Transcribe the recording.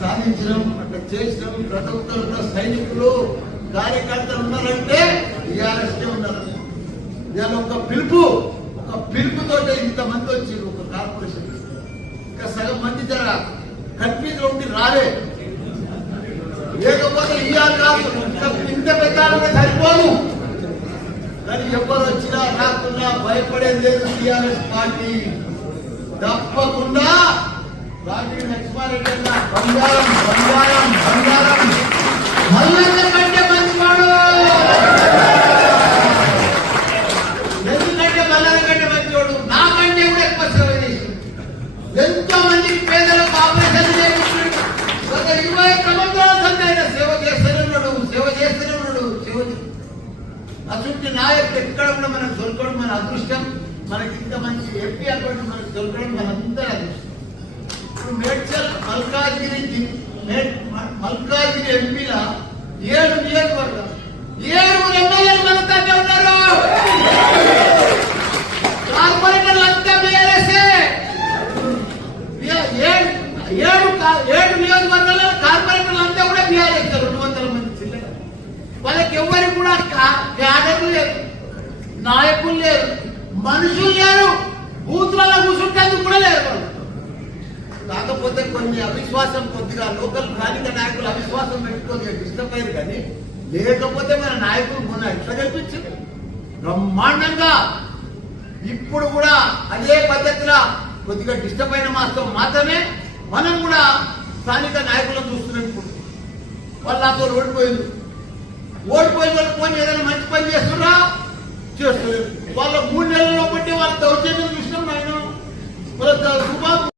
సాధించడం అట్లా చేసినాం. ప్రతి ఒక్కరు సైనికులు కార్యకర్తలు ఉన్నారంటే టీఆర్ఎస్కే ఉన్నారు. ఇవాళ ఒక పిలుపుతో ఇంతమంది వచ్చారు ఒక కార్పొరేషన్. ఇంకా సగం మంది జర కన్ఫ్యూజ్ ఉండి రాలే. లేకపోతే ఇవాళ కాదు ఇంత పెద్ద సరిపోదు. కానీ ఎవరు వచ్చినా రాకున్నా భయపడేది లేదు. టీఆర్ఎస్ పార్టీ తప్పకుండా రాజీ లక్ష్మారెడ్డి అన్న బంగారం బంగారం బంగారం మల్లన్న కంటే మంచివాడు. ఎందుకంటే మల్లన్న కంటే మంచివాడు నాకంటే కూడా ఎక్కువ సేవ చేసి ఎంతో మందికి పేదలకు ఆపరేషన్ చేయించాడు. గత 20 సంవత్సరాల సంది ఆయన సేవ చేస్తూనే ఉన్నాడు. అటువంటి నాయకుడు ఎక్కడ కూడా మనకు దొరకడం మన అదృష్టం. మనకి ఇంత మంచి ఎంపీ అటువంటి మనకు దొరకడం మనందరూ అదృష్టం. ఇప్పుడు మేడ్చల్ మల్కాజ్గిరి ఎంపీల 7 నియోజకవర్గాలు 7 ఎమ్మెల్యేలు మనతోనే ఉన్నారు. కార్పొరేటర్లు అంతా బీఆర్ఎస్ఏ. 7 నియోజకవర్గాల్లో కార్పొరేటర్లు అంతా కూడా బీఆర్ఎస్. 200 మంది చిల్లర. వాళ్ళకి ఎవరికి కూడా క్యాడర్లు లేరు, నాయకులు లేరు, మనుషులు లేరు, బూత్లలో కూర్చుంటేందుకు కూడా లేరు. కాకపోతే కొన్ని అవిశ్వాసం కొద్దిగా లోకల్ స్థానిక నాయకులు అవిశ్వాసం పెట్టుకొని డిస్టర్బ్ అయ్యారు. కానీ లేకపోతే మన నాయకులు మొన్న ఎట్లా కనిపించింది బ్రహ్మాండంగా. ఇప్పుడు కూడా అదే పద్ధతిలో కొద్దిగా డిస్టర్బ్ అయిన మాత్రమే మనం కూడా స్థానిక నాయకులను చూస్తున్నాం. ఇప్పుడు వాళ్ళు నాతో ఓడిపోయిన వాళ్ళు పోయి ఏదైనా మంచి పని చేస్తున్నా చేస్తున్నారు. వాళ్ళ 3 నెలల్లో